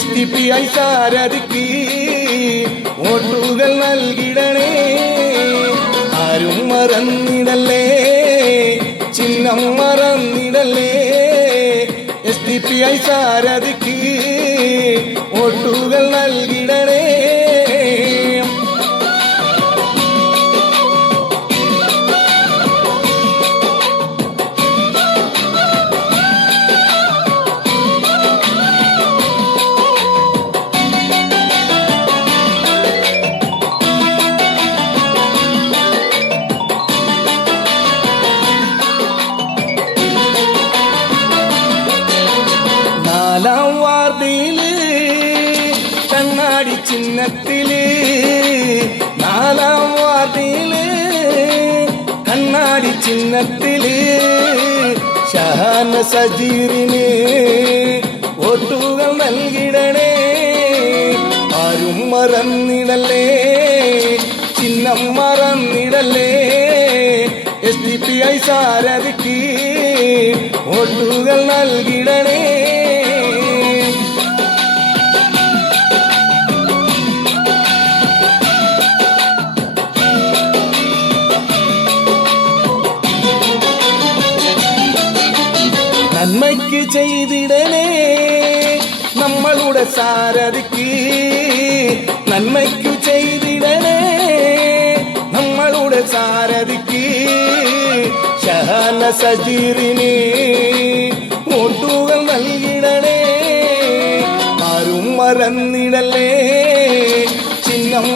SDPI സാരഥിക്ക് വോട്ടുകൾ നൽകിടണേ. ആരും മറന്നിടല്ലേ, ചിഹ്നം മറന്നിടല്ലേ. SDPI സാരഥിക്ക് വോട്ടുകൾ നൽകിടണേ. നാലാം വാർഡില് കണ്ണാടി ചിഹ്നത്തില്, നാലാം വാർഡില് കണ്ണാടി ചിഹ്നത്തില് ഷഹാന സജീറിന് വോട്ടുകൾ നൽകിടണേ. ആരും മറന്നിടല്ലേ, ചിഹ്നം മറന്നിടല്ലേ. SDPI സാരഥിക്ക് വോട്ടുകൾ നൽകിടണേ. നന്മയ്ക്ക് ചെയ്തിടണേ നമ്മളുടെ സാരഥിക്ക്, നന്മയ്ക്കു ചെയ്തിടണേ നമ്മളുടെ സാരഥിക്ക്. ഷഹാന സജീറിന് വോട്ടുകൾ നൽകിടണേ. ആരും മറന്നിടല്ലേ, ചിഹ്നം